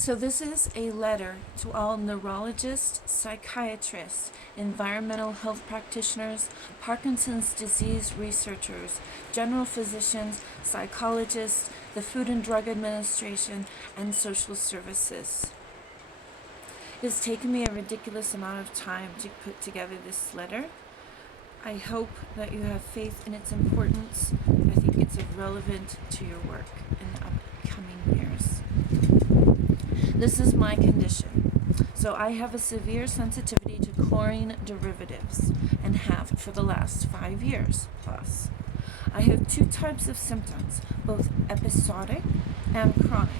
So this is a letter to all neurologists, psychiatrists, environmental health practitioners, Parkinson's disease researchers, general physicians, psychologists, the Food and Drug Administration, and social services. It has taken me a ridiculous amount of time to put together this letter. I hope that you have faith in its importance. I think it's relevant to your work in the upcoming years. This is my condition. So I have a severe sensitivity to chlorine derivatives and have for the last 5 years plus. I have 2 types of symptoms, both episodic and chronic.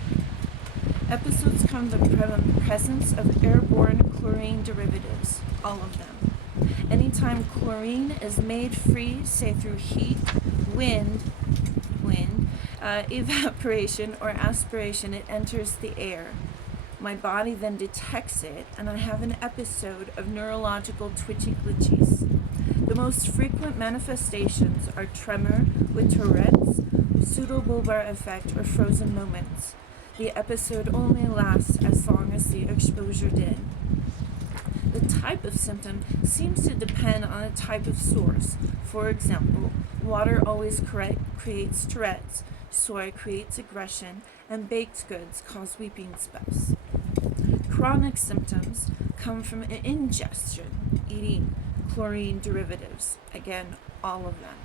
Episodes come from the presence of airborne chlorine derivatives, all of them. Anytime chlorine is made free, say through heat, wind, evaporation, or aspiration, it enters the air. My body then detects it, and I have an episode of neurological twitchy glitchies. The most frequent manifestations are tremor with tourettes, pseudobulbar effect, or frozen moments. The episode only lasts as long as the exposure did. The type of symptom seems to depend on the type of source. For example, water always creates tourettes, soy creates aggression, and baked goods cause weeping spells. Chronic symptoms come from ingestion, eating chlorine derivatives, again, all of them.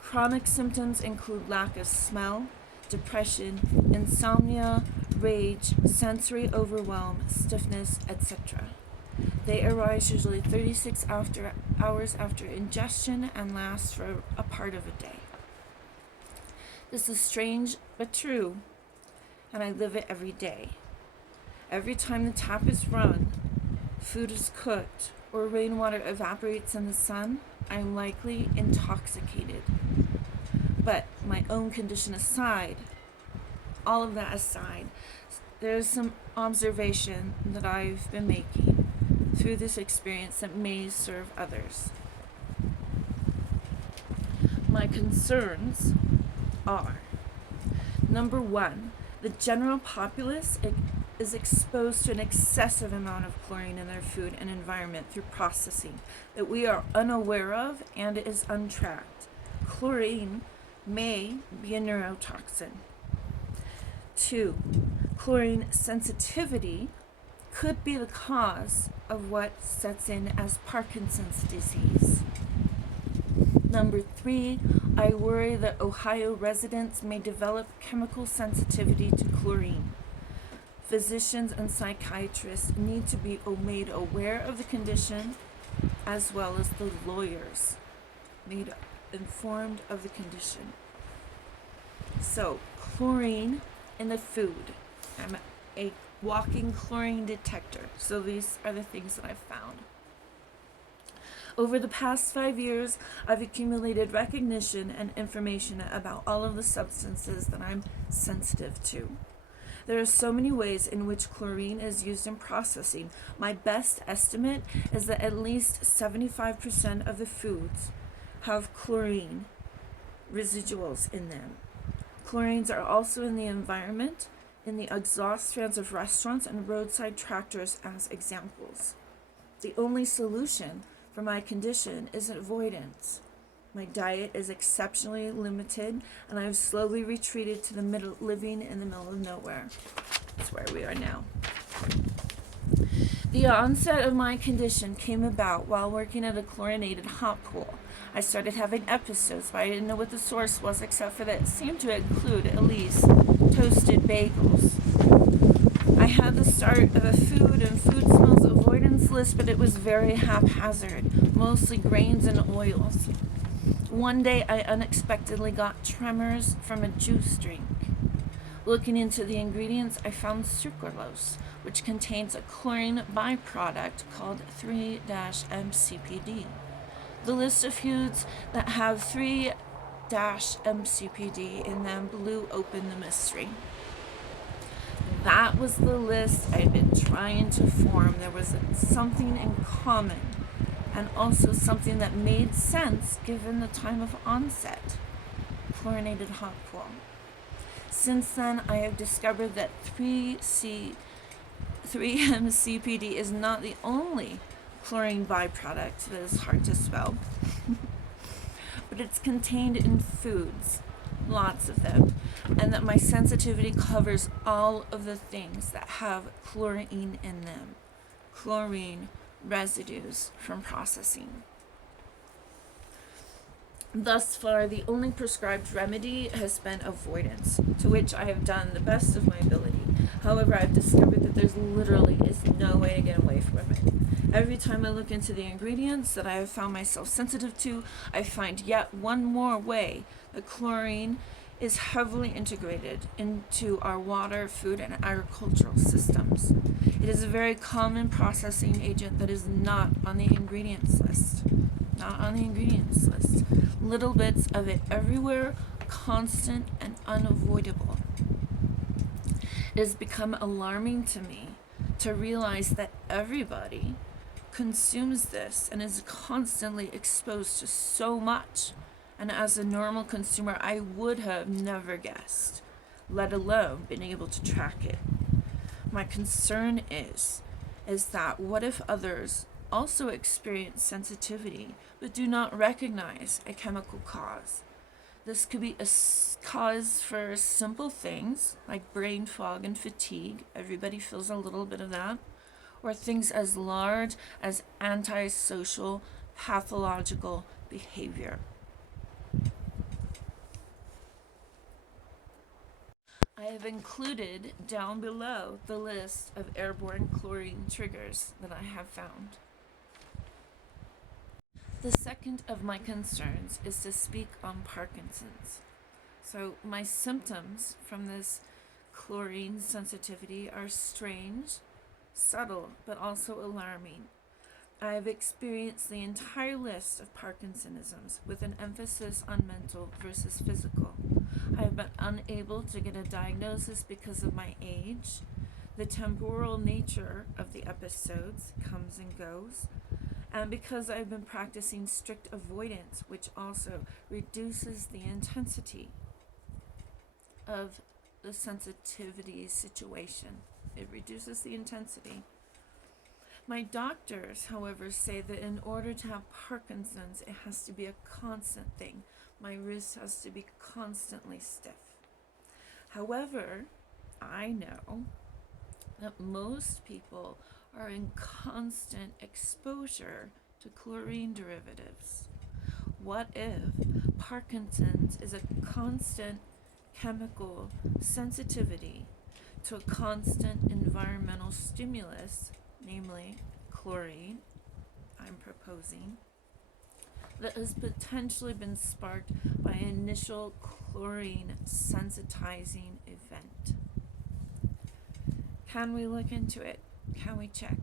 Chronic symptoms include lack of smell, depression, insomnia, rage, sensory overwhelm, stiffness, etc. They arise usually 36 hours after ingestion and last for a part of a day. This is strange but true, and I live it every day. Every time the tap is run, food is cooked, or rainwater evaporates in the sun, I am likely intoxicated. But my own condition aside, all of that aside, there's some observation that I've been making through this experience that may serve others. My concerns are, number 1, the general populace is exposed to an excessive amount of chlorine in their food and environment through processing that we are unaware of and is untracked. Chlorine may be a neurotoxin. 2, chlorine sensitivity could be the cause of what sets in as Parkinson's disease. Number 3, I worry that Ohio residents may develop chemical sensitivity to chlorine. Physicians and psychiatrists need to be made aware of the condition, as well as the lawyers made informed of the condition. So, chlorine in the food. I'm a walking chlorine detector. So these are the things that I've found. Over the past 5 years, I've accumulated recognition and information about all of the substances that I'm sensitive to. There are so many ways in which chlorine is used in processing. My best estimate is that at least 75% of the foods have chlorine residuals in them. Chlorines are also in the environment, in the exhaust fans of restaurants and roadside tractors as examples. The only solution for my condition is avoidance. My diet is exceptionally limited, and I've slowly retreated to living in the middle of nowhere. That's where we are now. The onset of my condition came about while working at a chlorinated hot pool. I started having episodes, but I didn't know what the source was, except for that it seemed to include at least toasted bagels. I had the start of a food and food smells avoidance list, but it was very haphazard, mostly grains and oils. One day I unexpectedly got tremors from a juice drink. Looking into the ingredients, I found sucralose, which contains a chlorine byproduct called 3-MCPD. The list of foods that have 3-MCPD in them blew open the mystery. That was the list I'd been trying to form. There was something in common, and also something that made sense given the time of onset. Chlorinated hot pool. Since then, I have discovered that 3-MCPD is not the only chlorine byproduct that is hard to spell, but it's contained in foods, lots of them, and that my sensitivity covers all of the things that have chlorine in them, chlorine residues from processing. Thus far, the only prescribed remedy has been avoidance, to which I have done the best of my ability. However, I've discovered that there's literally is no way to get away from it. Every time I look into the ingredients that I have found myself sensitive to, I find yet one more way that chlorine is heavily integrated into our water, food, and agricultural systems. It is a very common processing agent that is not on the ingredients list. Not on the ingredients list. Little bits of it everywhere, constant and unavoidable. It has become alarming to me to realize that everybody consumes this and is constantly exposed to so much. And as a normal consumer, I would have never guessed, let alone been able to track it. My concern is that what if others also experience sensitivity but do not recognize a chemical cause? This could be a cause for simple things like brain fog and fatigue. Everybody feels a little bit of that. Or things as large as antisocial, pathological behavior. I have included down below the list of airborne chlorine triggers that I have found. The second of my concerns is to speak on Parkinson's. So my symptoms from this chlorine sensitivity are strange, subtle, but also alarming. I have experienced the entire list of Parkinsonisms with an emphasis on mental versus physical. I have been unable to get a diagnosis because of my age. The temporal nature of the episodes comes and goes. And because I've been practicing strict avoidance, which also reduces the intensity of the sensitivity situation. It reduces the intensity. My doctors, however, say that in order to have Parkinson's, it has to be a constant thing. My wrist has to be constantly stiff. However, I know that most people are in constant exposure to chlorine derivatives. What if Parkinson's is a constant chemical sensitivity to a constant environmental stimulus, namely chlorine, I'm proposing, that has potentially been sparked by an initial chlorine sensitizing event? Can we look into it? Can we check?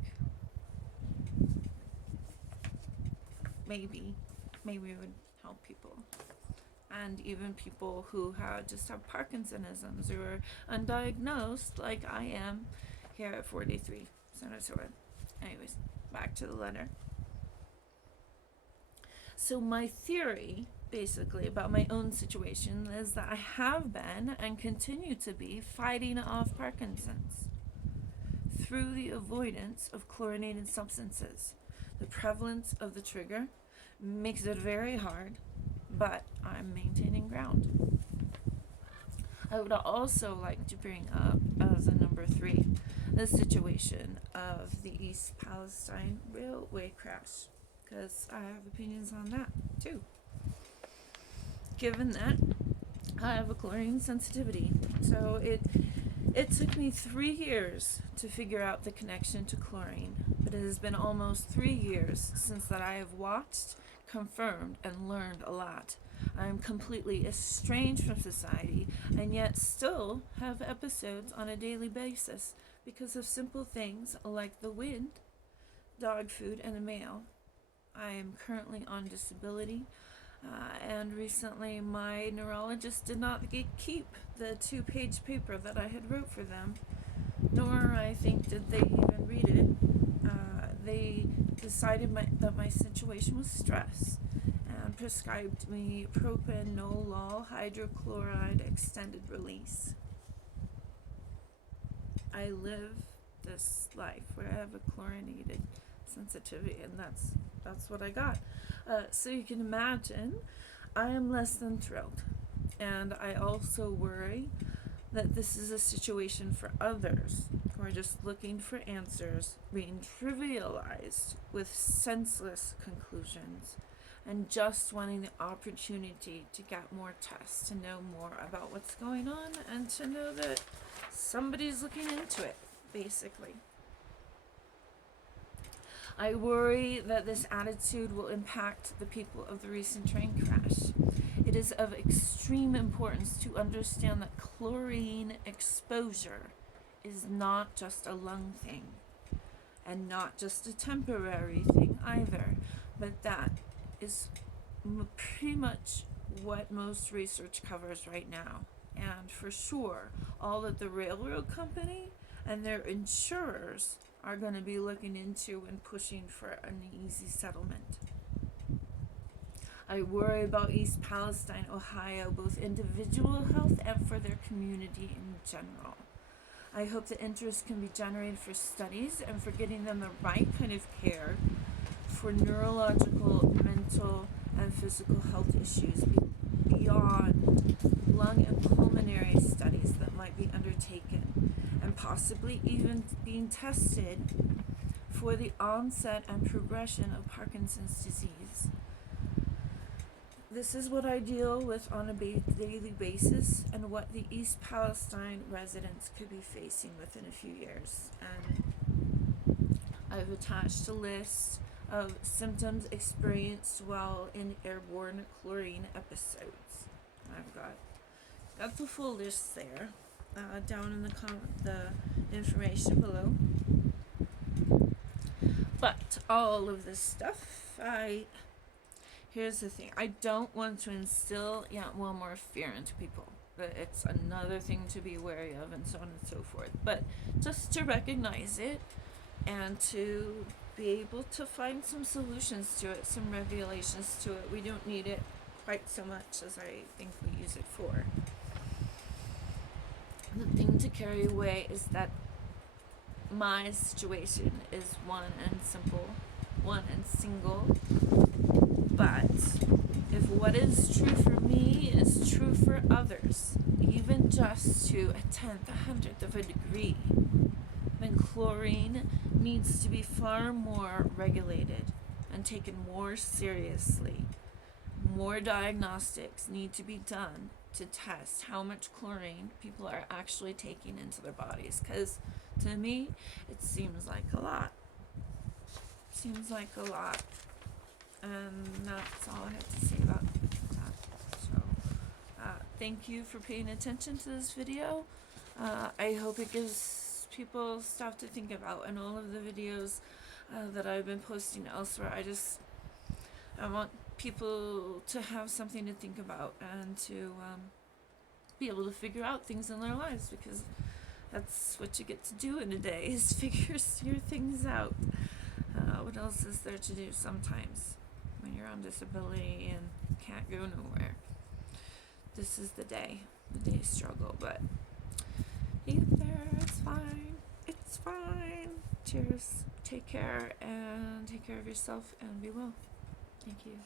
Maybe it would help people. And even people who just have Parkinsonisms or are undiagnosed, like I am here at 43 Sarasota. Anyways, back to the letter. So my theory, basically, about my own situation is that I have been and continue to be fighting off Parkinson's through the avoidance of chlorinated substances. The prevalence of the trigger makes it very hard, but I'm maintaining ground. I would also like to bring up as a number 3 the situation of the East Palestine railway crash, because I have opinions on that too. Given that I have a chlorine sensitivity, so it took me 3 years to figure out the connection to chlorine, but it has been almost 3 years since that I have watched, confirmed, and learned a lot. I am completely estranged from society, and yet still have episodes on a daily basis because of simple things like the wind, dog food, and the mail. I am currently on disability, and recently my neurologist did not keep the 2-page paper that I had wrote for them, nor I think did they even read it. They decided that my situation was stress and prescribed me propranolol hydrochloride extended release. I live this life where I have a chlorinated sensitivity, and that's what I got. So you can imagine, I am less than thrilled, and I also worry that this is a situation for others who are just looking for answers being trivialized with senseless conclusions, and just wanting the opportunity to get more tests, to know more about what's going on, and to know that somebody's looking into it, basically. I worry that this attitude will impact the people of the recent train crash. It is of extreme importance to understand that chlorine exposure is not just a lung thing, and not just a temporary thing either, but that is pretty much what most research covers right now. And for sure, all that the railroad company and their insurers are going to be looking into and pushing for an easy settlement. I worry about East Palestine, Ohio, both individual health and for their community in general. I hope that interest can be generated for studies and for getting them the right kind of care for neurological, mental, and physical health issues beyond lung and pulmonary studies that might be undertaken, and possibly even being tested for the onset and progression of Parkinson's disease. This is what I deal with on a daily basis, and what the East Palestine residents could be facing within a few years. And I've attached a list of symptoms experienced while in airborne chlorine episodes. I've got the full list there, down in the information below. But all of this stuff, here's the thing, I don't want to instill more fear into people. But it's another thing to be wary of, and so on and so forth. But just to recognize it, and to be able to find some solutions to it, some regulations to it. We don't need it quite so much as I think we use it for. The thing to carry away is that my situation is one and simple, one and single. But if what is true for me is true for others, even just to a tenth, 100th of a degree, then chlorine needs to be far more regulated and taken more seriously. More diagnostics need to be done to test how much chlorine people are actually taking into their bodies, because to me it seems like a lot. And that's all I have to say about that. So thank you for paying attention to this video. I hope it gives people stuff to think about, and all of the videos that I've been posting elsewhere, I want people to have something to think about, and to be able to figure out things in their lives, because that's what you get to do in a day, is figure your things out. What else is there to do sometimes when you're on disability and can't go nowhere? This is the day struggle, but get there, it's fine. Cheers, take care, and take care of yourself, and be well. Thank you.